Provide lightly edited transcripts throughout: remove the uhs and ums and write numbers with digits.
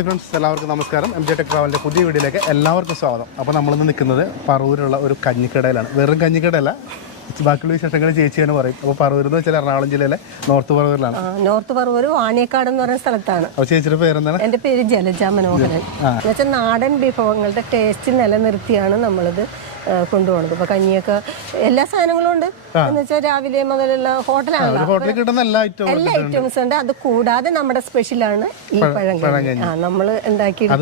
Hi friends, എല്ലാവർക്കും നമസ്കാരം. MJ tech ട്രാവലിൻ്റെ പുതിയ വീഡിയോയിലേക്ക് എല്ലാവർക്കും സ്വാഗതം. അപ്പോൾ നമ്മളിന്ന് നിൽക്കുന്നത് പറവൂരുള്ള ഒരു കഞ്ഞിക്കടയിലാണ്. വെറും കഞ്ഞിക്കടയല്ല, ബാക്കിയുള്ള വിശേഷങ്ങൾ ചേച്ചിയാണ് പറയും. അപ്പോൾ പറവൂർ എന്ന് വെച്ചാൽ എറണാകുളം ജില്ലയിലെ നോർത്ത് പറവൂരിലാണ്. നോർത്ത് പറവൂർ വാണിയക്കാട് എന്ന് പറയുന്ന സ്ഥലത്താണ്. അപ്പോൾ ചേച്ചിയുടെ പേരെന്താണ്? എൻ്റെ പേര് ജലജ മനോഹരൻ. എന്നുവെച്ചാൽ നാടൻ വിഭവങ്ങളുടെ ടേസ്റ്റ് നിലനിർത്തിയാണ് നമ്മളിത് കൊണ്ടുപോകുന്നത്. ഇപ്പൊ കഞ്ഞിയൊക്കെ എല്ലാ സാധനങ്ങളും ഉണ്ട്. എന്ന് വെച്ചാൽ രാവിലെ മുതലുള്ള ഹോട്ടലിൽ കിട്ടുന്ന എല്ലാ ഐറ്റംസ് ഉണ്ട്. അത് കൂടാതെ നമ്മുടെ സ്പെഷ്യലാണ് ഈ പഴങ്കഞ്ഞി. നമ്മള് ഉണ്ടാക്കിയിട്ട്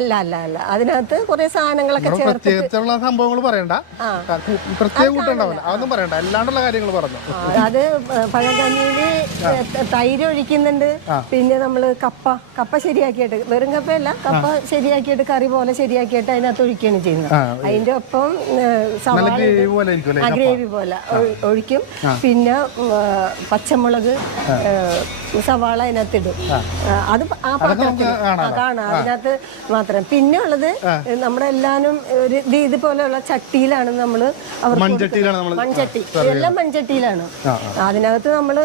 അല്ല അല്ല അല്ല അതിനകത്ത് കുറെ സാധനങ്ങളൊക്കെ ചേർത്തിട്ടുള്ള സംഭവങ്ങൾ പറയണ്ട, അത് പഴങ്കഞ്ഞിയില് തൈര് ഒഴിക്കുന്നുണ്ട്. പിന്നെ നമ്മള് കപ്പ ശരിയാക്കിയിട്ട്, വെറും കപ്പയല്ല, കപ്പ ശരിയാക്കിയിട്ട് കറി പോലെ ശരിയാക്കിയിട്ട് അതിനകത്ത് ഒഴിക്കുകയാണ് ചെയ്യുന്നത്. അതിന്റെ ഒപ്പം ഗ്രേവി പോലെ ഒഴിക്കും. പിന്നെ പച്ചമുളക്, സവാള അതിനകത്തിടും. അത് ആ പാത്രത്തിൽ കാണാം, അതിനകത്ത് മാത്രം. പിന്നെ ഉള്ളത് നമ്മുടെ എല്ലാവരും ഒരു ഇതുപോലെയുള്ള ചട്ടിയിലാണ് നമ്മള് മൺചട്ടി, എല്ലാം മൺചട്ടിയിലാണ്. അതിനകത്ത് നമ്മള്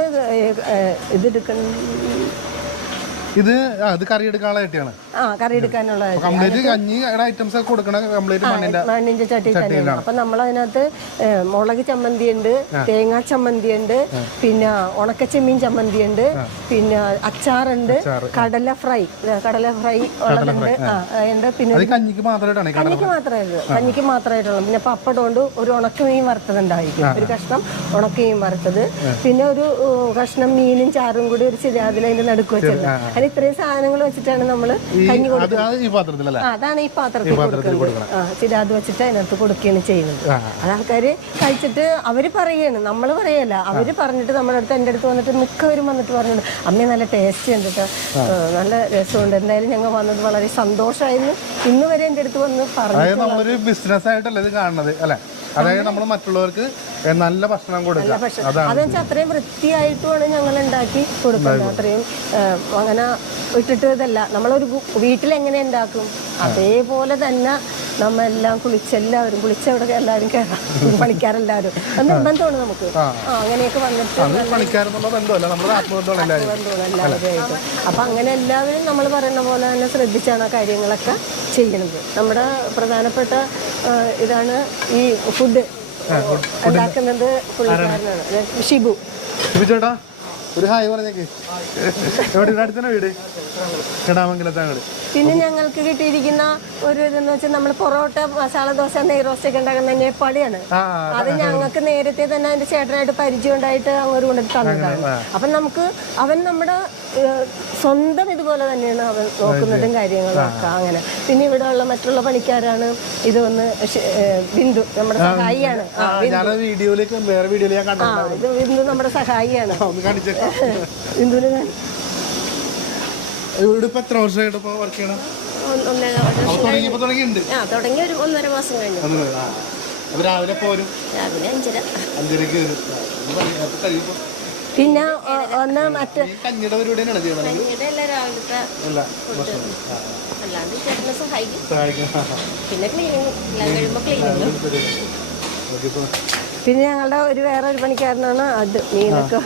ഇതെടുക്കണം. ഇത് കറി എടുക്കാനുള്ള ചട്ടിയാണ്. കറി എടുക്കാനുള്ള മണ്ണിന്റെ ചട്ടി തന്നെയാണ്. അപ്പൊ നമ്മളതിനകത്ത് മുളക് ചമ്മന്തി ഉണ്ട്, തേങ്ങാ ചമ്മന്തി ഉണ്ട്, പിന്നെ ഉണക്കച്ചെമ്മീൻ ചമ്മന്തി ഉണ്ട്, പിന്നെ അച്ചാറുണ്ട്, കടല ഫ്രൈ ഉള്ളതുണ്ട്. പിന്നെ കഞ്ഞിക്ക് മാത്രമായിട്ടുള്ള പിന്നെ പപ്പടം ഉണ്ട്. ഒരു ഉണക്കമീൻ വറുത്തതുണ്ടായിരിക്കും, ഒരു കഷ്ണം ഉണക്കമീൻ വറുത്തത്, പിന്നെ ഒരു കഷ്ണം മീനും ചാറും കൂടി ഒരു അതിന്റെ നടുക്ക് വെച്ചിട്ടുണ്ട്. അത് ഇത്രയും സാധനങ്ങൾ വെച്ചിട്ടാണ് നമ്മള് കഞ്ഞി കൊടുക്കുന്നത്. അതാണ് ഈ പാത്രത്തിൽ കൊടുക്കുന്നത്. അത് വെച്ചിട്ട് അതിനകത്ത് കൊടുക്കുകയാണ് ചെയ്യുന്നത്. അത് ആൾക്കാര് കഴിച്ചിട്ട് അവര് പറയുകയാണ്, നമ്മള് പറയല്ല, അവര് പറഞ്ഞിട്ട് നമ്മുടെ അടുത്ത് എൻ്റെ അടുത്ത് വന്നിട്ട് മിക്കവരും വന്നിട്ട് പറഞ്ഞിട്ട് അമ്മ നല്ല ടേസ്റ്റ് ഉണ്ട് കേട്ടോ, നല്ല രസമുണ്ട്, എന്തായാലും ഞങ്ങൾ വന്നത് വളരെ സന്തോഷമായിരുന്നു. ഇന്ന് വരെ എൻ്റെ അടുത്ത് വന്ന് പറഞ്ഞു. ബിസിനസ് ആയിട്ടല്ലേ ഇത് കാണുന്നത് അല്ലെ? അതായത് നമ്മൾ മറ്റുള്ളവർക്ക് നല്ല ഭക്ഷണം കൊടുക്കുക. അതെന്ന് വെച്ചാൽ അത്രയും വൃത്തിയായിട്ടുമാണ് ഞങ്ങൾ ഉണ്ടാക്കി കൊടുക്കുന്നത്. അത്രയും അങ്ങനെ ഇട്ടിട്ട് ഇതല്ല, നമ്മളൊരു വീട്ടിലെങ്ങനെ ഉണ്ടാക്കും അതേപോലെ തന്നെ നമ്മളെല്ലാം കുളിച്ചെല്ലാവരും കുളിച്ചവിടെ എല്ലാവരും കയറാം, പണിക്കാരെല്ലാവരും. അത് നിർബന്ധമാണ് നമുക്ക്. അങ്ങനെയൊക്കെ വന്നിട്ട് എല്ലാവരുമായിട്ട്. അപ്പൊ അങ്ങനെ എല്ലാവരും നമ്മൾ പറയുന്ന പോലെ തന്നെ ശ്രദ്ധിച്ചാണ് ആ കാര്യങ്ങളൊക്കെ ചെയ്യുന്നത്. നമ്മുടെ പ്രധാനപ്പെട്ട ഇതാണ് ഈ ഫുഡ് ഉണ്ടാക്കുന്നത്. പുള്ളിക്കാരനാണ് ഷിബു. ചേട്ടാ ഒരു ഹായ് പറഞ്ഞേക്ക്. അടുത്തന്നെ വീട് കിടാമംഗലത്താണ് വീട്. പിന്നെ ഞങ്ങൾക്ക് കിട്ടിയിരിക്കുന്ന ഒരു ഇതെന്ന് വെച്ചാൽ നമ്മൾ പൊറോട്ട, മസാല ദോശ, നെയ് റോസ്റ്റ് ഒക്കെ ഉണ്ടാക്കുന്ന നേപ്പാളിയാണ്. അത് ഞങ്ങൾക്ക് നേരത്തെ തന്നെ അതിന്റെ ചേട്ടനായിട്ട് പരിചയം ഉണ്ടായിട്ട് അങ്ങോട്ട് കൊണ്ടിട്ട് തന്നതാണ്. അപ്പൊ നമുക്ക് അവൻ നമ്മുടെ സ്വന്തം ഇതുപോലെ തന്നെയാണ് അവൻ നോക്കുന്നതും കാര്യങ്ങളും ഒക്കെ. അങ്ങനെ പിന്നെ ഇവിടെ ഉള്ള മറ്റുള്ള പണിക്കാരാണ്. ഇതൊന്ന് ബിന്ദു നമ്മുടെ സഹായിയാണ്. ഇത് ബിന്ദു നമ്മുടെ സഹായിയാണ്. ബിന്ദുവിന് തുടങ്ങി ഒരു 1.5 മാസം കഴിഞ്ഞു. രാവിലെ പോരും, രാവിലെ 5:30. പിന്നെ ഒന്ന് മറ്റേ കഞ്ഞിയുടെ രാവിലത്തെ അല്ലാണ്ട് ചേട്ടനെ സഹായിക്കും. പിന്നെ ക്ലീനിങ് എല്ലാം കഴിയുമ്പോൾ ക്ലീനിങ്. പിന്നെ ഞങ്ങളുടെ ഒരു വേറെ ഒരു പണിക്കാരനാണ് അത് മീനൊക്കെ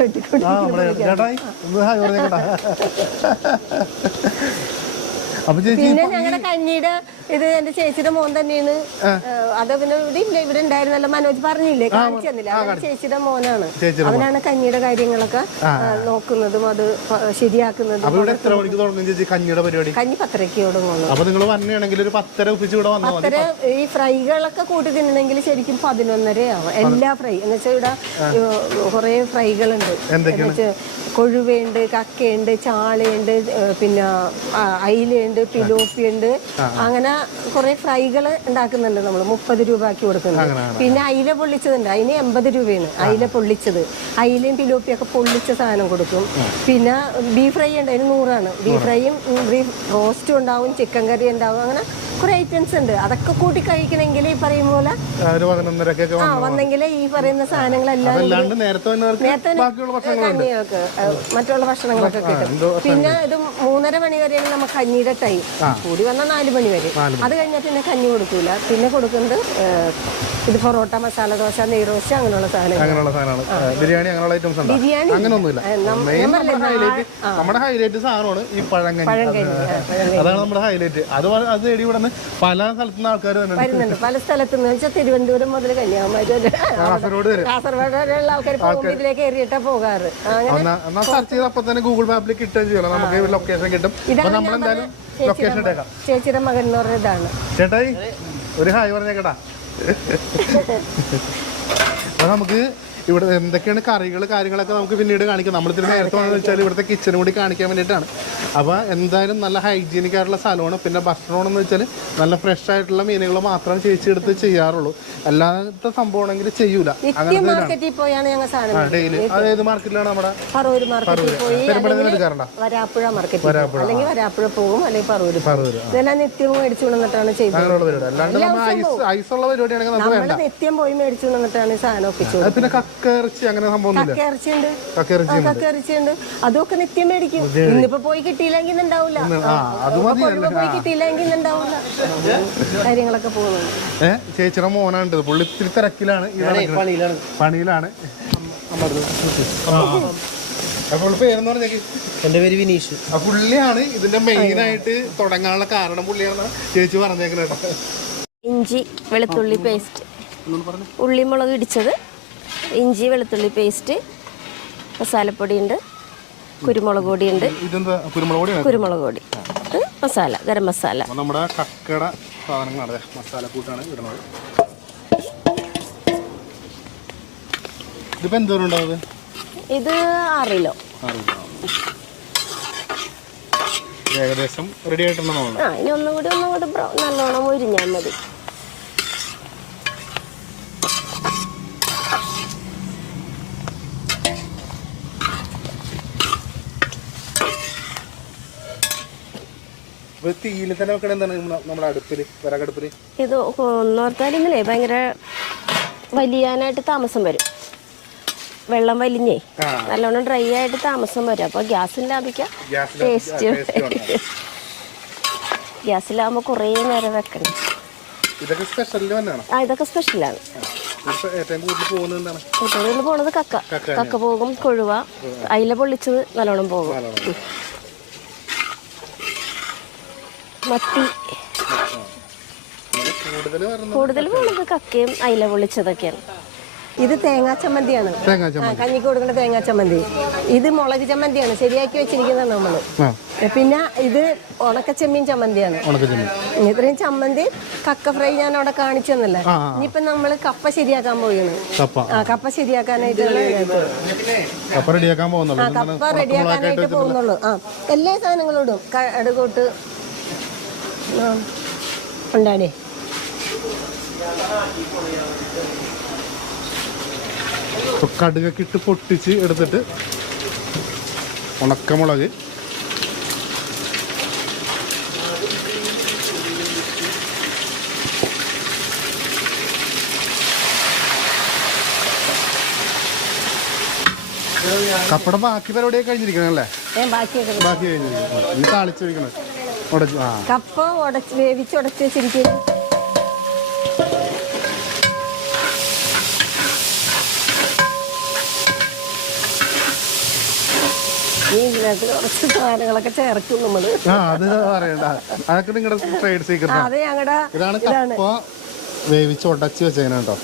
പിന്നെ ഞങ്ങളുടെ കഞ്ഞിയുടെ ഇത് എന്റെ ചേച്ചിയുടെ മോൻ തന്നെയാണ്. അത് പിന്നെ ഇവിടെ ഉണ്ടായിരുന്നല്ലോ, മനോജ് പറഞ്ഞില്ലേ, കാണിച്ചു തന്നില്ല. ചേച്ചിയുടെ മോനാണ്. അവനാണ് കഞ്ഞിയുടെ കാര്യങ്ങളൊക്കെ നോക്കുന്നതും അത് ശരിയാക്കുന്നതും. കഞ്ഞി 10:30 തുടങ്ങുള്ളൂ. 10:30. ഈ ഫ്രൈകളൊക്കെ കൂട്ടി തിന്നണമെങ്കിൽ ശരിക്കും 11:30 ആവും. എല്ലാ ഫ്രൈ എന്ന് വെച്ചാൽ ഇവിടെ കുറെ ഫ്രൈകളുണ്ട്. കൊഴുവയുണ്ട്, കക്കയുണ്ട്, ചാളയുണ്ട്, പിന്നെ അയിലുണ്ട്, പിലോപ്പിയുണ്ട്. അങ്ങനെ കുറെ ഫ്രൈകൾ ഉണ്ടാക്കുന്നുണ്ട്. നമ്മൾ 30 രൂപയ്ക്ക് കൊടുക്കുന്നുണ്ട്. പിന്നെ അയില പൊള്ളിച്ചതുണ്ട്, അതിന് 80 രൂപയാണ്. അയില പൊള്ളിച്ചത്, അയിലയും പിലോപ്പിയൊക്കെ പൊള്ളിച്ച സാധനം കൊടുക്കും. പിന്നെ ബീഫ് ഫ്രൈ ഉണ്ട്, അതിന് 100 ബീഫ് ഫ്രൈയും ബീഫ് റോസ്റ്റും ഉണ്ടാവും, ചിക്കൻ കറി ഉണ്ടാവും. അങ്ങനെ കുറെ ഐറ്റംസ് ഉണ്ട്. അതൊക്കെ കൂട്ടി കഴിക്കണമെങ്കിൽ ഈ പറയും പോലെ വന്നെങ്കിൽ ഈ പറയുന്ന സാധനങ്ങളെല്ലാം നേരത്തെ കഞ്ഞിയൊക്കെ മറ്റുള്ള ഭക്ഷണങ്ങളൊക്കെ കിട്ടും. പിന്നെ ഇത് 3 3:30 മണി വരെയാണ് നമുക്ക് കഞ്ഞിയുടെ ടൈം. കൂടി വന്നാൽ 4 മണി വരെ. അത് കഴിഞ്ഞാൽ പിന്നെ കഞ്ഞി കൊടുക്കൂല. പിന്നെ കൊടുക്കുന്നത് ഇത് പൊറോട്ട, മസാല ദോശ, നെയ്റോശ, അങ്ങനെയുള്ള സാധനങ്ങൾ. ബിരിയാണി അങ്ങനെയുള്ള ഐറ്റംസ് ഉണ്ട്? അങ്ങനെയൊന്നുമില്ല. നമ്മുടെ ഹൈലൈറ്റ് സാധനമാണ് ഈ പഴങ്കഞ്ഞി. അതാണ് നമ്മുടെ ഹൈലൈറ്റ്. അത് തേടി ഇവിടെ പല സ്ഥലത്തുനിന്ന് ആൾക്കാർ വരുന്നുണ്ട്. പല സ്ഥലത്തുനിന്ന് വെച്ചാൽ തിരുവനന്തപുരം മുതൽ കന്യാകുമാരി വരെ, കാസർഗോഡ് വരെയുള്ള ആൾക്കാർ ഇതിലേക്ക് കയറിയിട്ടാ പോകാറ്. സെർച്ച് ചെയ്ത് അപ്പൊ തന്നെ ഗൂഗിൾ മാപ്പിൽ കിട്ടുകയും ചെയ്യണം. നമുക്ക് ലൊക്കേഷൻ കിട്ടും. നമ്മളെന്തായാലും ലൊക്കേഷൻ ഇട്ടേക്കാം. ചേച്ചിയുടെ മകൻ എന്ന് പറഞ്ഞ ഇതാണ്. ചേട്ടായി ഒരു ഹായ് പറഞ്ഞേക്കട്ടാ. അപ്പൊ നമുക്ക് ഇവിടെ എന്തൊക്കെയാണ് കറികൾ കാര്യങ്ങളൊക്കെ നമുക്ക് പിന്നീട് കാണിക്കാം. നമ്മൾ ഇത്തിരി നേരത്തെ വന്നു വെച്ചാൽ ഇവിടുത്തെ കിച്ചൺ കൂടി കാണിക്കാൻ വേണ്ടിയിട്ടാണ്. അപ്പോൾ എന്തായാലും നല്ല ഹൈജീനിക് ആയിട്ടുള്ള സ്ഥലമാണ്. പിന്നെ ഭക്ഷണമെന്ന് വെച്ചാൽ നല്ല ഫ്രഷ് ആയിട്ടുള്ള മീനുകൾ മാത്രം ചേച്ചി എടുത്ത് ചെയ്യാറുള്ളൂ. അല്ലാത്ത സംഭവമാണെങ്കിൽ ചെയ്യൂല. ഡെയിലി അതേത് മാർക്കറ്റിലാണ്? നമ്മുടെ എടുക്കാറുണ്ടോ? വരാപ്പുഴ പോകും, അല്ലെങ്കിൽ പറൂർ. ഇതെല്ലാം നിത്യവും മേടിച്ചു കൊണ്ടിട്ടാണ് ചെയ്യുന്നത്. അല്ലാണ്ട് നമ്മൾ ഐസുള്ള പരിപാടിയാണെങ്കിൽ നമുക്ക് വേണ്ട. നിത്യം പോയി മേടിച്ചു കൊണ്ടിട്ടാണ് സാധനം ഒപ്പിച്ചു. പിന്നെ കക്കയിറച്ചി അങ്ങനെ സംഭവമൊന്നുമില്ല? കക്കയിറച്ചിയുണ്ട്. അതൊക്കെ നിത്യം മേടിക്കും. ഇന്നിപ്പോ പോയി കിട്ടിയില്ലെങ്കിൽ ഉണ്ടാവില്ല. പോയി കിട്ടിയില്ലെങ്കിൽ ഉണ്ടാവില്ല. കാര്യങ്ങളൊക്കെ പോകുന്നുണ്ട്. ചേച്ചിയുടെ മോനാണ്ട്. പുള്ളി ഇത്തിരി തിരക്കിലാണ്, പണിയിലാണ്. അപ്പോൾ പേരെന്ന് പറഞ്ഞേക്ക്? എന്റെ പേര് വിനീഷ്. പുള്ളിയാണ് ഇതിന്റെ മെയിൻ ആയിട്ട് തുടങ്ങാനുള്ള കാരണം. പുള്ളിയാണ് ചേച്ചി പറഞ്ഞേക്കുന്നത്. ഇഞ്ചി വെളുത്തുള്ളി പേസ്റ്റ്, ഉള്ളിമുളക് ഇടിച്ചത്, ഇഞ്ചി വെളുത്തുള്ളി പേസ്റ്റ്, മസാലപ്പൊടി ഉണ്ട്, കുരുമുളക് പൊടിയുണ്ട്, കുരുമുളക് പൊടി, മസാല, ഗരം മസാല. നമ്മുടെ കക്കട സാധനങ്ങളാണ്, മസാല കൂട്ടാണ് ഇടുന്നത്. ഇതിപ്പോ എന്തോരം ഉണ്ടാവും? ഇത് 6 കിലോ. ഏകദേശം റെഡി ആയിട്ടുണ്ടോ? ഇനി ഒന്നും കൂടി നല്ലോണം ഉരിഞ്ഞാൽ മതി. തീയില് തന്നെ വെക്കണ എന്താണ് നമ്മുടെ അടുപ്പില്, വിറകടുപ്പില്? ഇത് ഒന്നോർത്താലിന്നല്ലേ ഭയങ്കര വലിയാനായിട്ട് താമസം വരും. വെള്ളം വലിഞ്ഞേ നല്ലോണം ഡ്രൈ ആയിട്ട് താമസം വരും. അപ്പൊ ഗ്യാസിൽ ലാഭിക്കാം, ടേസ്റ്റ്. ഗ്യാസിലാകുമ്പോ കുറേ നേരം വെക്കണം. ഇതൊക്കെ സ്പെഷ്യലാണ്. ഏറ്റവും പോണത് കക്ക പോകും, കൊഴുവ, അയില പൊള്ളിച്ചത് നല്ലോണം പോകും, മത്തി. കൂടുതൽ പോണത് കക്കയും അയില പൊള്ളിച്ചതൊക്കെയാണ്. ഇത് തേങ്ങാ ചമ്മന്തിയാണ്, കഞ്ഞിക്ക് കൊടുക്കേണ്ട തേങ്ങാ ചമ്മന്തി. ഇത് മുളക് ചമ്മന്തിയാണ്, ശരിയാക്കി വെച്ചിരിക്കുന്നത് നമ്മള്. പിന്നെ ഇത് ഉണക്കച്ചെമ്മീൻ ചമ്മന്തിയാണ്. ഇത്രയും ചമ്മന്തി. കക്ക ഫ്രൈ ഞാൻ അവിടെ കാണിച്ചു തന്നല്ലേ. ഇനിയിപ്പൊ നമ്മള് കപ്പ ശരിയാക്കാൻ പോവുകയാണ്. കപ്പ ശരിയാക്കാനായിട്ടാണ്, കപ്പ റെഡിയാക്കാനായിട്ട് പോകുന്നുള്ളൂ. എല്ലാ സാധനങ്ങളും ഇടും. കടുകൊട്ട് ഉണ്ടാടേ. കടുകൊക്കെ ഇട്ട് പൊട്ടിച്ച് എടുത്തിട്ട് ഉണക്കമുളക്, കപ്പട ബാക്കി പരിപാടിയൊക്കെ കഴിഞ്ഞിരിക്കണല്ലേ? ബാക്കി കഴിഞ്ഞിരിക്കണം. താളിച്ചിരിക്കണം. കപ്പ വേവിച്ചുടച്ച് വെച്ചിരിക്കുന്നു. കുറച്ച് സാധനങ്ങളൊക്കെ ചേർക്കും നമ്മള്. അതൊക്കെ നിങ്ങളുടെ ട്രേഡ് സീക്രട്ട്. അതെ, ഞങ്ങളുടെ ഇതാണ് കപ്പ വേവിച്ച് ഉടച്ച് വെച്ചേന കേട്ടോ.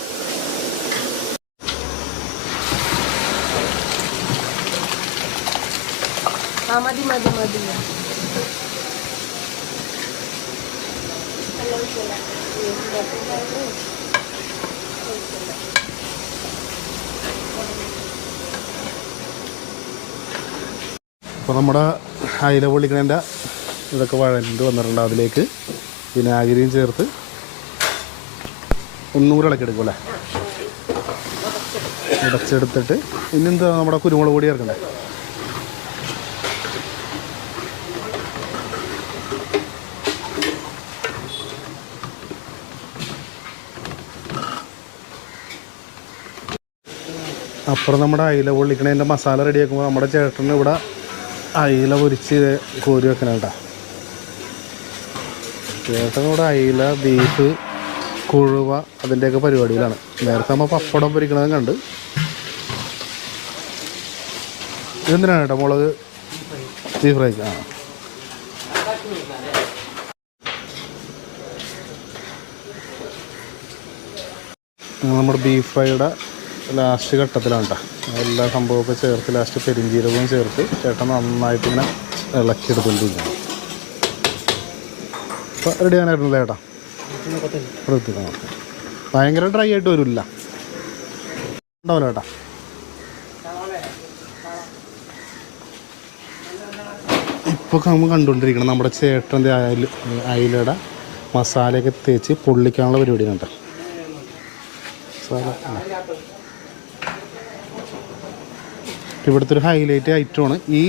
മതി മതി മതി. അപ്പോൾ നമ്മുടെ അയില പൊള്ളിക്കണേൻ്റെ ഇതൊക്കെ വഴണ്ട് വന്നിട്ടുണ്ട്. അതിലേക്ക് വിനാഗിരിയും ചേർത്ത് ഒന്നുകൂടെ ഇളക്കിയെടുക്കും അല്ലേ? ഉടച്ചെടുത്തിട്ട് ഇനിയെന്താ നമ്മുടെ കുരുമുളക് പൊടി ചേർക്കണ്ടേ? അപ്പുറം നമ്മുടെ അയില പൊള്ളിക്കണേൻ്റെ മസാല റെഡിയാക്കുമ്പോൾ നമ്മുടെ ചേട്ടന് ഇവിടെ അയില പൊരിച്ച് കോരി വെക്കണം കേട്ടോ. ചേട്ടൻ കൂടെ അയില, ബീഫ്, കുഴുവ അതിൻ്റെയൊക്കെ പരിപാടിയിലാണ്. നേരത്തെ നമ്മൾ പപ്പടം പൊരിക്കണതും കണ്ട്. ഇതെന്തിനാണ് കേട്ടോ മുളക്? ബീഫ് ഫ്രൈക്ക്. ആ നമ്മുടെ ബീഫ് ഫ്രൈയുടെ ലാസ്റ്റ് ഘട്ടത്തിലാണ് കേട്ടോ. എല്ലാ സംഭവമൊക്കെ ചേർത്ത് ലാസ്റ്റ് പെരിഞ്ചീരകവും ചേർത്ത് ചേട്ടൻ നന്നായിട്ട് ഇങ്ങനെ ഇളക്കിയെടുത്തുകൊണ്ടിരിക്കണം. അപ്പോൾ റെഡി ആകാനായിരുന്നല്ലേ ചേട്ടാ? എടുത്തിക്കണം. ഭയങ്കര ഡ്രൈ ആയിട്ട് വരില്ല, ഉണ്ടാവില്ല ചേട്ടാ. ഇപ്പോൾ നമ്മൾ കണ്ടുകൊണ്ടിരിക്കണം നമ്മുടെ ചേട്ടൻ്റെ അയിലയുടെ മസാലയൊക്കെ തേച്ച് പൊള്ളിക്കാനുള്ള പരിപാടിയാണ് കേട്ടോ. ഇവിടുത്തെ ഒരു ഹൈലൈറ്റ് ഐറ്റമാണ് ഈ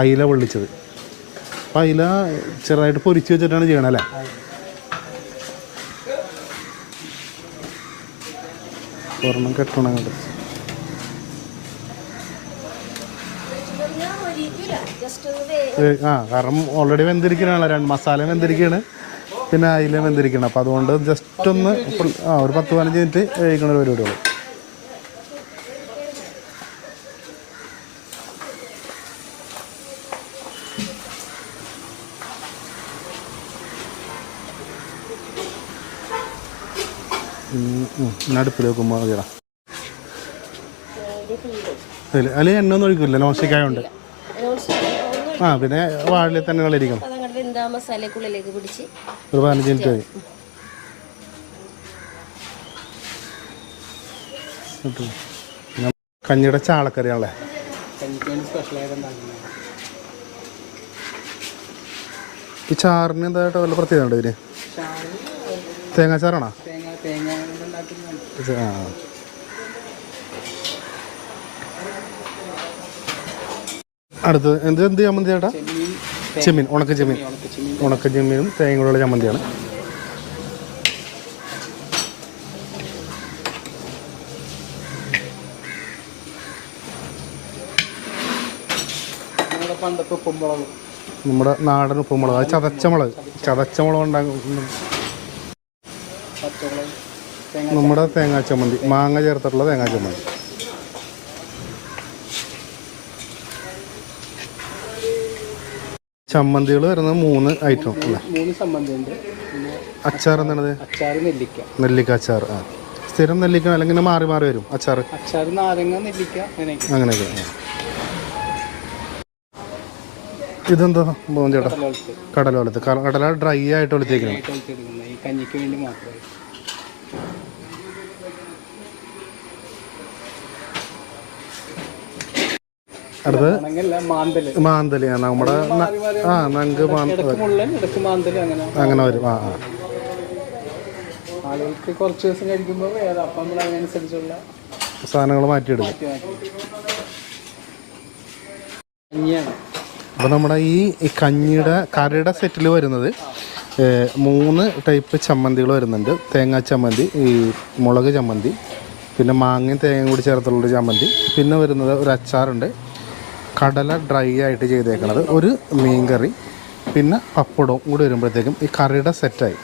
അയില പൊള്ളിച്ചത്. അപ്പം അയില ചെറുതായിട്ട് പൊരിച്ച് വെച്ചിട്ടാണ് ചെയ്യണം അല്ലേ? ഒരെണ്ണം കെട്ടണം അങ്ങോട്ട്. കാരണം ഓൾറെഡി വെന്തിരിക്കണാണല്ലോ, മസാല വെന്തിരിക്കുകയാണ്, പിന്നെ അയില വെന്തിരിക്കണം. അപ്പോൾ അതുകൊണ്ട് ജസ്റ്റ് ഒന്ന് ഒരു 10-15 മിനിറ്റ് കഴിക്കണ ഒരു പരിപാടിയുള്ളൂ. അടുപ്പിൽ വെക്കുമ്പോൾ മതിയടാ. അതിൽ എണ്ണ ഒന്നും ഒഴിക്കില്ല, നോൺ സ്റ്റിക്ക് ആയതുകൊണ്ട്. പിന്നെ വാഴയിൽ തന്നെ കളിയിരിക്കണം. ഒരു 15 മിനിറ്റ് മതി. കഞ്ഞിയുടെ ചാളക്കറിയാണല്ലേ? ഈ ചാറിന് എന്തായിട്ട് വല്ല പ്രത്യേകത ഉണ്ടോ ഇതിന്? തേങ്ങാച്ചാറാണോ? ആ അടുത്തത് എന്ത് ചമ്മന്തി ചേട്ടാ? ചെമ്മീൻ, ഉണക്ക ചെമ്മീനും തേങ്ങ കൂടെയുള്ള ചമ്മന്തിയാണ്. നമ്മുടെ നാടൻ ഉപ്പുമുളക്, അത് ചതച്ചമുളക് ഉണ്ടാകും. നമ്മുടെ തേങ്ങാ ചമ്മന്തി, മാങ്ങ ചേർത്തിട്ടുള്ള തേങ്ങാ ചമ്മന്തി. ചമ്മന്തികൾ വരുന്നത് 3 ഐറ്റം അല്ലേ? 3 ചമ്മന്തി ഉണ്ട്. അച്ചാർ എന്താണത്? അച്ചാർ നെല്ലിക്ക അച്ചാർ. ആ സ്ഥിരം നെല്ലിക്ക അല്ലെങ്കിൽ മാറി മാറി വരും അച്ചാർ? നാരങ്ങ, നെല്ലിക്ക അങ്ങനെയൊക്കെ. ഇതെന്താ ചേട്ടാ? കടല വെളുത്ത്. കടല ഡ്രൈ ആയിട്ട് വെളുത്തേക്കണം. ഈ കഞ്ഞിക്ക് വേണ്ടി മാത്രമേ. അടുത്തത് മാന്തല്. നമ്മുടെ നങ്ക് അങ്ങനെ വരും. ആളുകൾക്ക് കുറച്ച് ദിവസം കഴിക്കുമ്പോൾ അപ്പം അതിനനുസരിച്ചുള്ള സാധനങ്ങൾ മാറ്റിയെടുക്കും. അപ്പോൾ നമ്മുടെ ഈ കഞ്ഞിയുടെ കറിയുടെ സെറ്റിൽ വരുന്നത് 3 ടൈപ്പ് ചമ്മന്തികൾ വരുന്നുണ്ട്. തേങ്ങാ ചമ്മന്തി, ഈ മുളക് ചമ്മന്തി, പിന്നെ മാങ്ങയും തേങ്ങയും കൂടി ചേർത്തുള്ളൊരു ചമ്മന്തി, പിന്നെ വരുന്നത് ഒരു അച്ചാറുണ്ട്, കടല ഡ്രൈ ആയിട്ട് ചെയ്തേക്കണത്, ഒരു മീൻകറി, പിന്നെ പപ്പടവും കൂടി വരുമ്പോഴത്തേക്കും ഈ കറിയുടെ സെറ്റായി.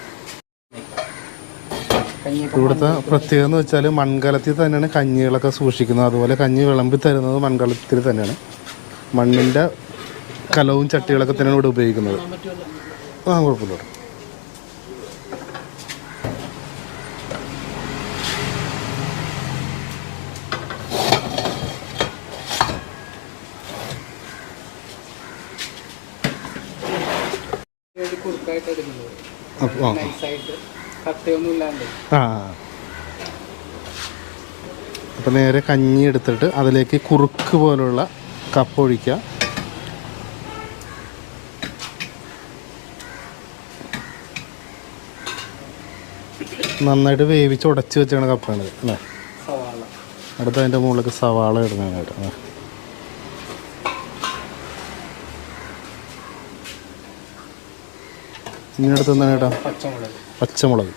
ഇവിടുത്തെ പ്രത്യേകത എന്ന് വെച്ചാൽ മൺകലത്തിൽ തന്നെയാണ് കഞ്ഞികളൊക്കെ സൂക്ഷിക്കുന്നത്. അതുപോലെ കഞ്ഞി വിളമ്പി തരുന്നത് മൺകലത്തിൽ തന്നെയാണ്. മണ്ണിൻ്റെ കലവും ചട്ടികളൊക്കെ തന്നെയാണ് ഇവിടെ ഉപയോഗിക്കുന്നത്. കുഴപ്പമില്ല. അപ്പം നേരെ കഞ്ഞി എടുത്തിട്ട് അതിലേക്ക് കുറുക്ക് പോലുള്ള കപ്പ ഒഴിക്കുക. നന്നായിട്ട് വേവിച്ച് ഉടച്ച് വെച്ചാണ് കപ്പയാണ് അല്ലേ? അടുത്ത് അതിൻ്റെ മുകളിലേക്ക് സവാള ഇടുന്നതായിട്ട്. ഇനി അടുത്ത് എന്താണ് കേട്ടോ? പച്ചമുളക്.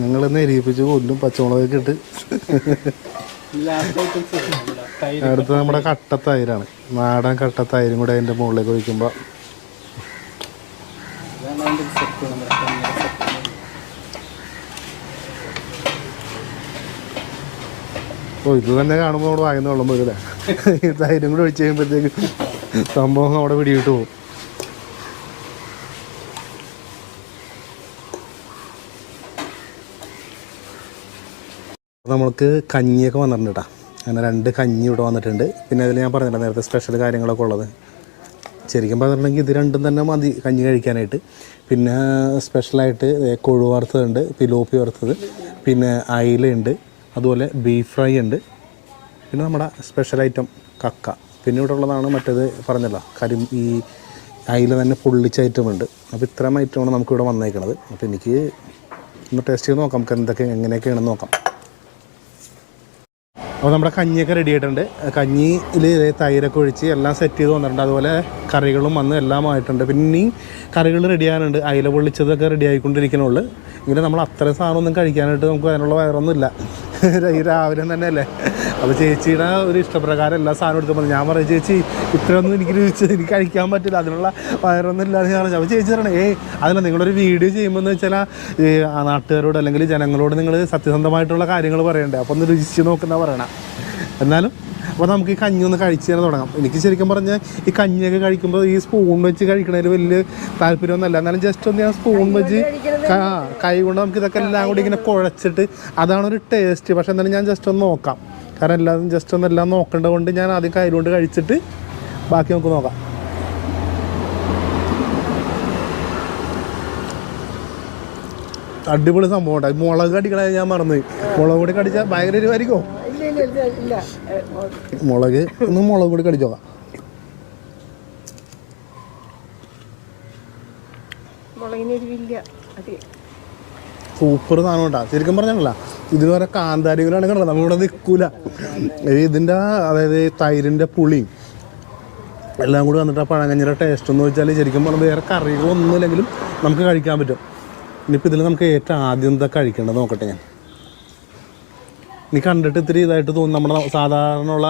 ഞങ്ങളെന്ന് എരിയിപ്പിച്ച് കൊല്ലും പച്ചമുളകൊക്കെ ഇട്ട്. ലാസ്റ്റ് ഐറ്റംസ് തൈര് അടുത്ത് നമ്മുടെ കട്ടത്തൈരാണ്. നാടൻ കട്ടത്തൈരും കൂടെ അതിൻ്റെ മുകളിലേക്ക് ഒഴിക്കുമ്പോൾ അതാണ് അതിൻ്റെ സെറ്റ് നമ്മുടെ കഞ്ഞിയുടെ സെറ്റ്. ഇത് തന്നെ കാണുമ്പോൾ അവിടെ വായുന്ന വെള്ളം വരില്ല. ഈ തൈരും കൂടെ ഒഴിച്ച് കഴിയുമ്പോഴത്തേക്ക് സംഭവം അവിടെ പിടിയിട്ട് പോകും. നമ്മൾക്ക് കഞ്ഞിയൊക്കെ വന്നിട്ടുണ്ട് കേട്ടോ. അങ്ങനെ 2 കഞ്ഞി ഇവിടെ വന്നിട്ടുണ്ട്. പിന്നെ അതിൽ ഞാൻ പറഞ്ഞില്ല നേരത്തെ സ്പെഷ്യൽ കാര്യങ്ങളൊക്കെ ഉള്ളത്. ശരിക്കും പറഞ്ഞിട്ടുണ്ടെങ്കിൽ ഇത് രണ്ടും തന്നെ മതി കഞ്ഞി കഴിക്കാനായിട്ട്. പിന്നെ സ്പെഷ്യലായിട്ട് കൊഴുവ് വറുത്തതുണ്ട്, പിലോപ്പി വറുത്തത്, പിന്നെ അയിലയുണ്ട്, അതുപോലെ ബീഫ് ഫ്രൈ ഉണ്ട്, പിന്നെ നമ്മുടെ സ്പെഷ്യൽ ഐറ്റം കക്ക. പിന്നെ ഇവിടെ ഉള്ളതാണ് മറ്റേത് പറഞ്ഞല്ലോ ഈ അയില തന്നെ പൊള്ളിച്ച ഐറ്റം ഉണ്ട്. അപ്പോൾ ഇത്രയും ഐറ്റമാണ് നമുക്കിവിടെ വന്നേക്കണത്. അപ്പോൾ എനിക്ക് ഒന്ന് ടേസ്റ്റ് ചെയ്ത് നോക്കാം, നമുക്ക് എന്തൊക്കെ എങ്ങനെയൊക്കെയാണെന്ന് നോക്കാം. അപ്പോൾ നമ്മുടെ കഞ്ഞിയൊക്കെ റെഡി ആയിട്ടുണ്ട്. കഞ്ഞിയിൽ തൈരൊക്കെ ഒഴിച്ച് എല്ലാം സെറ്റ് ചെയ്ത് വന്നിട്ടുണ്ട്. അതുപോലെ കറികളും വന്ന് എല്ലാം ആയിട്ടുണ്ട്. പിന്നെ ഇനിയും കറികൾ റെഡി ആകാനുണ്ട്. അയില പൊള്ളിച്ചതൊക്കെ റെഡി ആയിക്കൊണ്ടിരിക്കണുള്ളൂ. ഇങ്ങനെ നമ്മൾ അത്രയും സാധനമൊന്നും കഴിക്കാനായിട്ട് നമുക്ക് അതിനുള്ള വയറൊന്നുമില്ല. ഈ രാവിലെ തന്നെ അല്ലേ. അപ്പോൾ ചേച്ചിയുടെ ഒരു ഇഷ്ടപ്രകാരം എല്ലാ സാധനം എടുക്കുമ്പോൾ ഞാൻ പറയും ചേച്ചി ഇത്രയൊന്നും എനിക്ക് കഴിക്കാൻ പറ്റില്ല, അതിനുള്ള വയറൊന്നും ഇല്ലാതെ ഞാൻ പറഞ്ഞു. അപ്പോൾ ചേച്ചി പറയണേ അതില്ല, നിങ്ങളൊരു വീഡിയോ ചെയ്യുമ്പോൾ എന്ന് വെച്ചാൽ നാട്ടുകാരോട് അല്ലെങ്കിൽ ജനങ്ങളോട് നിങ്ങൾ സത്യസന്ധമായിട്ടുള്ള കാര്യങ്ങൾ പറയണ്ടേ, അപ്പോൾ ഒന്ന് രുചിച്ച് നോക്കുന്ന പറയണം. എന്നാലും അപ്പോൾ നമുക്ക് ഈ കഞ്ഞി ഒന്ന് കഴിച്ച് തന്നെ തുടങ്ങാം. എനിക്ക് ശരിക്കും പറഞ്ഞാൽ ഈ കഞ്ഞിയൊക്കെ കഴിക്കുമ്പോൾ ഈ സ്പൂൺ വെച്ച് കഴിക്കണതിൽ വലിയ താല്പര്യമൊന്നുമല്ല. എന്നാലും ജസ്റ്റ് ഒന്ന് ഞാൻ സ്പൂൺ വെച്ച് കൈ കൊണ്ട് നമുക്ക് ഇതൊക്കെ എല്ലാം കൂടി ഇങ്ങനെ കുഴച്ചിട്ട് അതാണൊരു ടേസ്റ്റ്. പക്ഷെ എന്നാലും ഞാൻ ജസ്റ്റ് ഒന്ന് നോക്കാം, കാരണം എല്ലാവരും ജസ്റ്റ് ഒന്ന് എല്ലാം നോക്കേണ്ടത് കൊണ്ട് ഞാൻ ആദ്യം കയ്യിലുകൊണ്ട് കഴിച്ചിട്ട് ബാക്കി നമുക്ക് നോക്കാം. അടിപൊളി സംഭവം ഉണ്ടായി. മുളക് അടിക്കണ ഞാൻ മറന്നു. മുളക് കൂടി കടിച്ചാൽ ഭയങ്കര എരിവായിരിക്കുമോ? മുളക് കൂടി കടിച്ചു നോക്കാം. സൂപ്പർ സാധനം ഉണ്ടാ. ശരിക്കും പറഞ്ഞല്ല ഇതുവരെ കാന്താരികളാണ് കണ്ടത്, നമ്മളിവിടെ നിൽക്കൂല. ഇതിൻ്റെ അതായത് തൈരിൻ്റെ പുളിയും എല്ലാം കൂടി വന്നിട്ട് ആ പഴങ്കഞ്ഞിയുടെ ടേസ്റ്റ് എന്ന് വെച്ചാൽ ശരിക്കും പറഞ്ഞാൽ വേറെ കറികളൊന്നുമില്ലെങ്കിലും നമുക്ക് കഴിക്കാൻ പറ്റും. ഇനിയിപ്പോൾ ഇതിൽ നമുക്ക് ഏറ്റവും ആദ്യം എന്താ കഴിക്കേണ്ടത് നോക്കട്ടെ. ഞാൻ ഇനി കണ്ടിട്ട് ഇത്തിരി ഇതായിട്ട് തോന്നുന്നു നമ്മുടെ സാധാരണ ഉള്ള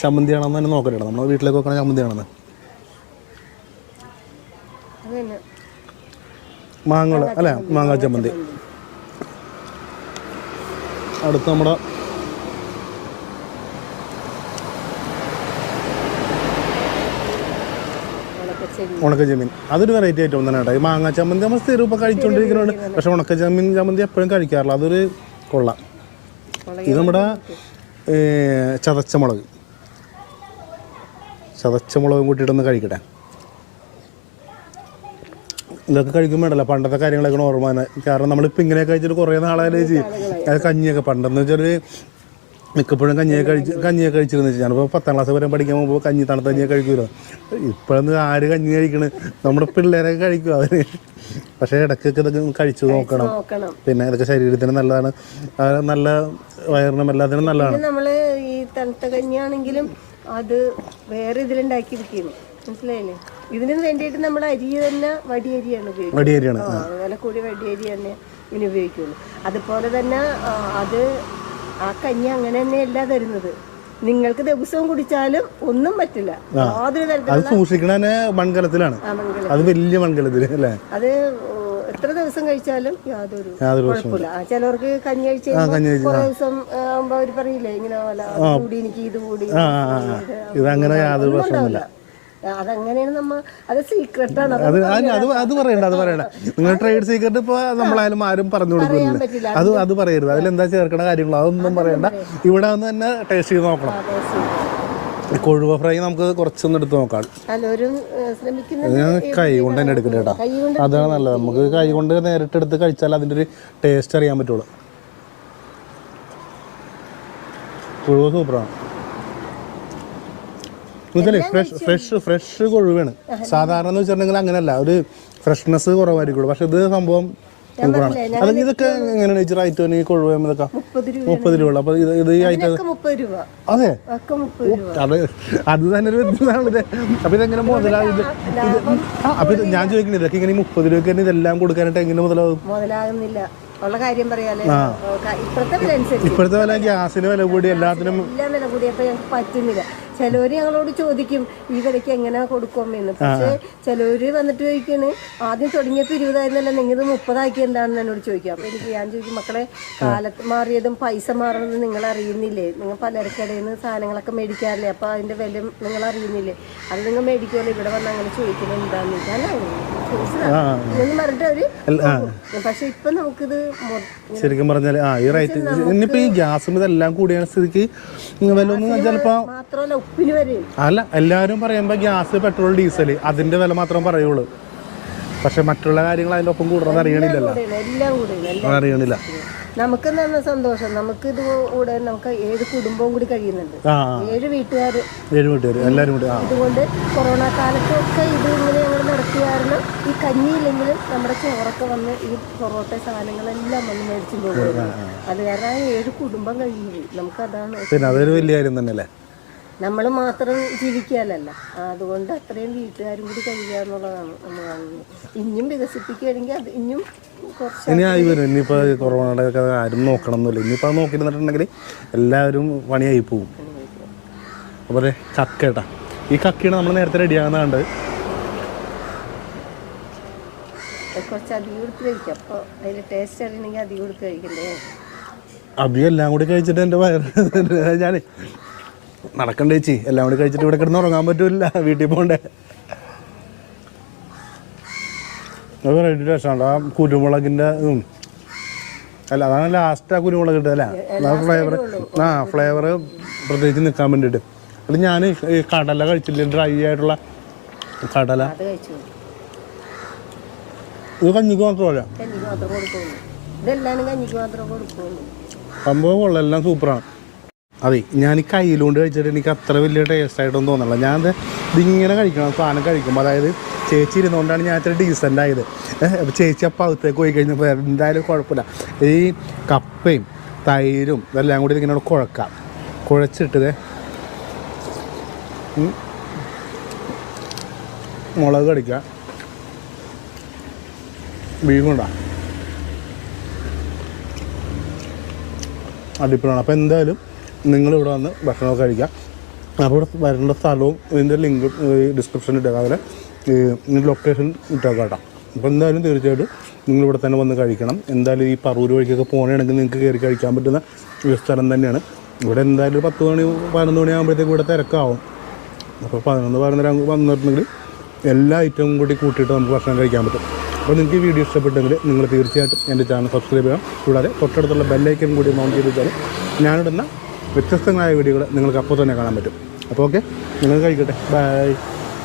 ചമ്മന്തിയാണെന്ന് തന്നെ നോക്കട്ടെ. നമ്മുടെ വീട്ടിലേക്ക് വെക്കണ ചമ്മന്തിയാണെന്ന്. മാങ്ങ അല്ലേ, മാങ്ങ ചമ്മന്തി. അടുത്ത് നമ്മുടെ ഉണക്ക ചെമ്മീൻ, അതൊരു വെറൈറ്റി ഐറ്റം തന്നെ കേട്ടോ. ഈ മാങ്ങ ചമ്മന്തി നമ്മൾ സ്ഥിരം ഇപ്പോൾ കഴിച്ചുകൊണ്ടിരിക്കുന്നുണ്ട്. പക്ഷേ ഉണക്ക ചെമ്മീൻ ചമ്മന്തി എപ്പോഴും കഴിക്കാറില്ല, അതൊരു കൊള്ളാം. ഇത് നമ്മുടെ ചതച്ച മുളകും കൂട്ടിയിട്ടൊന്ന് കഴിക്കട്ടെ. ഇതൊക്കെ കഴിക്കുമ്പോഴല്ല പണ്ടത്തെ കാര്യങ്ങളൊക്കെ ഓർമ്മ തന്നെ. കാരണം നമ്മളിപ്പോൾ ഇങ്ങനെ കഴിച്ചിട്ട് കുറേ നാളായാലും ചെയ്യും. അത് കഞ്ഞിയൊക്കെ പണ്ടെന്ന് വെച്ചാൽ മിക്കപ്പോഴും കഞ്ഞിയൊക്കെ കഴിച്ചിരുന്നു വെച്ചാൽ ഞാനിപ്പോൾ 10ാം ക്ലാസ് വരെ പഠിക്കാൻ പോകുമ്പോൾ തണുത്ത കഞ്ഞിയൊക്കെ കഴിക്കുമല്ലോ. ഇപ്പോഴൊന്നും ആര് കഞ്ഞി കഴിക്കണ്, നമ്മുടെ പിള്ളേരൊക്കെ കഴിക്കും അവര്. പക്ഷേ ഇടയ്ക്കൊക്കെ ഇതൊക്കെ കഴിച്ചു നോക്കണം. പിന്നെ ഇതൊക്കെ ശരീരത്തിന് നല്ലതാണ്, നല്ല വയറിനും എല്ലാത്തിനും നല്ലതാണ്. നമ്മള് ഈ തണുത്ത കഞ്ഞിയാണെങ്കിലും അത് വേറെ ഇതിലുണ്ടാക്കിയിരിക്കുന്നു, മനസ്സിലായില്ലേ? ഇതിന് വേണ്ടിയിട്ട് നമ്മുടെ അരി തന്നെ വടിയരിയാണ് ഉപയോഗിക്കുന്നത്. വില കൂടി വടിയരി തന്നെ ഇതിന് ഉപയോഗിക്കുള്ളൂ. അതുപോലെ തന്നെ അത് ആ കഞ്ഞി അങ്ങനെ തന്നെയല്ല തരുന്നത്. നിങ്ങൾക്ക് ദിവസവും കുടിച്ചാലും ഒന്നും പറ്റില്ല. അത് സൂക്ഷിക്കണേ മൺകലത്തിലാണ്, അത് വലിയ മൺകലത്തില് അല്ലേ. അത് എത്ര ദിവസം കഴിച്ചാലും യാതൊരു കുഴപ്പമില്ല. ചിലവർക്ക് കഞ്ഞി കഴിച്ച് കുറെ ദിവസം ആകുമ്പോ അവര് പറയില്ലേ ഇങ്ങനെ കൂടി എനിക്ക് ഇത് കൂടി, ഇതങ്ങനെ യാതൊരു പ്രശ്നമില്ല. അതങ്ങനെയാണ് അത് സീക്രട്ടാണ്. അത് പറയണ്ട. നിങ്ങൾ ട്രേഡ് സീക്രട്ട് ഇപ്പൊ നമ്മളായാലും ആരും പറഞ്ഞു കൊടുക്കുന്നില്ല. അത് പറയരുത്. അതിലെന്താ ചേർക്കണ കാര്യങ്ങളോ അതൊന്നും പറയണ്ട. ഇവിടെ വന്ന് തന്നെ ടേസ്റ്റ് ചെയ്ത് നോക്കണം. കൊഴുവ ഫ്രൈ നമുക്ക് കുറച്ചൊന്നും എടുത്ത് നോക്കാം. ഞാൻ കൈ കൊണ്ട് തന്നെ എടുക്കട്ടെ കേട്ടോ, അതാണ് നല്ലത്. നമുക്ക് കൈ കൊണ്ട് നേരിട്ട് എടുത്ത് കഴിച്ചാൽ അതിൻ്റെ ഒരു ടേസ്റ്റ് അറിയാൻ പറ്റുള്ളൂ. കൊഴുവ സൂപ്പറാണ്. ഫ്രഷ് കൊഴുവാണ്. സാധാരണ എന്ന് വെച്ചിട്ടുണ്ടെങ്കിൽ അങ്ങനെയല്ല, ഒരു ഫ്രഷ്നെസ് കുറവായിരിക്കുള്ളൂ. പക്ഷെ ഇത് സംഭവം സൂപ്പറാണ്. അല്ലെങ്കിൽ ഇതൊക്കെ എങ്ങനെയാണ് ചേച്ചി റേറ്റ് തന്നെ? ഈ കൊഴുവ ഇതൊക്കെ 30 രൂപ. അപ്പൊ ഇത് ഈ ഐറ്റം അതെ, അത് തന്നെ ഒരു ഇതാണ്. അപ്പൊ ഇതെങ്ങനെ മുതലാകും? അപ്പൊ ഞാൻ ചോദിക്കുന്നത് ഇതൊക്കെ ഇങ്ങനെ 30 രൂപയ്ക്ക് തന്നെ ഇതെല്ലാം കൊടുക്കാനായിട്ട് എങ്ങനെ മുതലാകും? ഉള്ള കാര്യം പറയാല്ലേ, ഇപ്പോഴത്തെ വില അനുസരിച്ച് ഇപ്പോഴത്തെ വില ഗ്യാസിന് വില കൂടി എല്ലാത്തിനും എല്ലാം വില കൂടിയപ്പോൾ ഞങ്ങൾക്ക് പറ്റുന്നില്ല. ചിലവർ ഞങ്ങളോട് ചോദിക്കും ഈ വിലയ്ക്ക് എങ്ങനെ കൊടുക്കുമെന്ന്. പക്ഷേ ചിലവർ വന്നിട്ട് ചോദിക്കാണ് ആദ്യം തുടങ്ങിയപ്പോൾ 20,000 നിങ്ങൾ 30 എന്താണെന്ന് എന്നോട് ചോദിക്കാം. അപ്പോൾ ഞാൻ ചോദിക്കും മക്കളെ, കാലത്ത് മാറിയതും പൈസ മാറുന്നതും നിങ്ങൾ അറിയുന്നില്ലേ? നിങ്ങൾ പലർക്കിടയിൽ നിന്ന് സാധനങ്ങളൊക്കെ മേടിക്കാറില്ലേ? അപ്പോൾ അതിൻ്റെ വില നിങ്ങൾ അറിയുന്നില്ലേ? അത് നിങ്ങൾ മേടിക്കുമല്ലോ, ഇവിടെ വന്ന് അങ്ങനെ ചോദിക്കുന്നത് എന്താണെന്ന് ചോദിച്ചതെന്ന് പറഞ്ഞിട്ട് അവർ. പക്ഷെ ഇപ്പം നമുക്കിത് ശരിക്കും പറഞ്ഞാൽ ഈ റേറ്റ് ഇനിയിപ്പോൾ ഈ ഗ്യാസും ഇതെല്ലാം കൂടിയാണ് സ്ഥിതിക്ക് വില ഒന്നും ചിലപ്പോൾ മാത്രമല്ല ഉപ്പിന് വരെയും അല്ല. എല്ലാവരും പറയുമ്പോൾ ഗ്യാസ്, പെട്രോൾ, ഡീസൽ അതിൻ്റെ വില മാത്രം പറയുള്ളൂ. പക്ഷെ മറ്റുള്ള കാര്യങ്ങൾ അതിൻ്റെ ഒപ്പം കൂടണമെന്ന് അറിയണില്ലല്ലോ. എല്ലാം കൂടെ അറിയണില്ല. നമുക്ക് തന്നെ സന്തോഷം. നമുക്ക് ഇത് കൂടെ നമുക്ക് 7 കുടുംബവും കൂടി കഴിയുന്നുണ്ട്. 7 വീട്ടുകാർ എല്ലാവരും കൂടി. അതുകൊണ്ട് കൊറോണ കാലത്തൊക്കെ ഇത് ഇങ്ങനെ ഞങ്ങൾ നടത്തിയ കാരണം ഈ കഞ്ഞിയില്ലെങ്കിലും നമ്മുടെ ചോറൊക്കെ വന്ന് ഈ പൊറോട്ട സാധനങ്ങളെല്ലാം വന്ന് മേടിച്ചു പോകും. അത് കാരണം 7 കുടുംബം കഴിയുന്നു. നമുക്കതാണ് പിന്നെ അതൊരു വലിയ കാര്യം തന്നെയല്ലേ. നമ്മൾ മാത്രം ജീവിക്കാനല്ല, അതുകൊണ്ട് അത്രയും വീട്ടുകാരും കൂടി കഴിയുക എന്നുള്ളതാണ് നമ്മൾ കാണുന്നത്. ഇനിയും വികസിപ്പിക്കുകയാണെങ്കിൽ അത് ഇനിയും ഇനി ആയി വരും. ഇനിയിപ്പോൾ കൊറോണയുടെ ഒക്കെ ആരും നോക്കണം എന്നില്ല. ഇനിയിപ്പോൾ അത് നോക്കിയിരുന്നിട്ടുണ്ടെങ്കിൽ എല്ലാവരും പണിയായി പോവും. അതുപോലെ ചക്ക കേട്ടാ, ഈ കക്കയാണ് നമ്മൾ നേരത്തെ റെഡിയാകുന്നതുണ്ട്. കുറച്ച് അധികം എടുത്ത് കഴിക്കാം. അപ്പോൾ അതിൽ ടേസ്റ്റ് അറിയണമെങ്കിൽ അധികം എടുത്ത് കഴിക്കണ്ടേ? അധികം എല്ലാം കൂടി കഴിച്ചിട്ട് എൻ്റെ വയറ് ഞാൻ നടക്കണ്ട ചേച്ചി. എല്ലാം കൂടി കഴിച്ചിട്ട് ഇവിടെ കിടന്ന് ഉറങ്ങാൻ പറ്റൂല, വീട്ടിൽ പോകണ്ടേ. അത് വെറൈറ്റി ടേസ്റ്റാണ്. ആ കുരുമുളകിൻ്റെ അല്ല, അതാണ് ലാസ്റ്റ് ആ കുരുമുളക് കിട്ടുക അല്ലേ, ഫ്ലേവർ. ഫ്ലേവർ പ്രത്യേകിച്ച് നിൽക്കാൻ വേണ്ടിയിട്ട്. അത് ഞാൻ ഈ കടല കഴിച്ചില്ല, ഡ്രൈ ആയിട്ടുള്ള കടല. ഇത് കഞ്ഞിക്ക് മാത്രമല്ല, സംഭവം കൊള്ളാം, എല്ലാം സൂപ്പറാണ്. അതെ, ഞാൻ ഈ കയ്യിലുകൊണ്ട് കഴിച്ചിട്ട് എനിക്ക് അത്ര വലിയ ടേസ്റ്റായിട്ടൊന്നും തോന്നില്ല. ഞാനത് ഇതിങ്ങനെ കഴിക്കണം, സാധനം കഴിക്കുമ്പോൾ. അതായത് ചേച്ചി ഇരുന്നുകൊണ്ടാണ് ഞാൻ ഇത്ര ഡീസൻ്റ് ആയത്. അപ്പോൾ ചേച്ചി അപ്പം അകത്തേക്ക് പോയി കഴിഞ്ഞപ്പോൾ എന്തായാലും കുഴപ്പമില്ല. ഈ കപ്പയും തൈരും ഇതെല്ലാം കൂടി ഇങ്ങനെ കുഴക്കാം. കുഴച്ചിട്ടത് മുളക് കടിക്കുക, ബീഫുണ്ടാ അടിപൊളിയാണ്. അപ്പോൾ എന്തായാലും നിങ്ങളിവിടെ വന്ന് ഭക്ഷണമൊക്കെ കഴിക്കാം. അപ്പോൾ ഇവിടെ വരേണ്ട സ്ഥലവും ഇതിൻ്റെ ലിങ്ക് ഡിസ്ക്രിപ്ഷനിൽ ഇട്ടേക്കാം. അതിൽ ഇതിൻ്റെ ലൊക്കേഷൻ ഇട്ടേക്കാം കേട്ടോ. അപ്പോൾ എന്തായാലും തീർച്ചയായിട്ടും നിങ്ങളിവിടെ തന്നെ വന്ന് കഴിക്കണം. എന്തായാലും ഈ പറൂർ വഴിക്കൊക്കെ പോകണമെങ്കിൽ നിങ്ങൾക്ക് കയറി കഴിക്കാൻ പറ്റുന്ന ഒരു സ്ഥലം തന്നെയാണ്. ഇവിടെ എന്തായാലും 10 മണി 11 മണി ആകുമ്പോഴത്തേക്ക് ഇവിടെ തിരക്കാവും. അപ്പോൾ 11 12 വന്നിട്ടുണ്ടെങ്കിൽ എല്ലാ ഐറ്റവും കൂടി കൂട്ടിയിട്ട് നമുക്ക് ഭക്ഷണം കഴിക്കാൻ പറ്റും. അപ്പോൾ നിങ്ങൾക്ക് ഈ വീഡിയോ ഇഷ്ടപ്പെട്ടെങ്കിൽ നിങ്ങൾ തീർച്ചയായിട്ടും എൻ്റെ ചാനൽ സബ്സ്ക്രൈബ് ചെയ്യണം. കൂടാതെ തൊട്ടടുത്തുള്ള ബെല്ലൈക്കൻ കൂടി മൗണ്ട് ചെയ്ത് വെച്ചാൽ ഞാനിടുന്ന വ്യത്യസ്തങ്ങളായ വീഡിയോകൾ നിങ്ങൾക്ക് അപ്പോൾ തന്നെ കാണാൻ പറ്റും. അപ്പോൾ ഓക്കെ, നിങ്ങൾ കഴിക്കട്ടെ. ബൈ.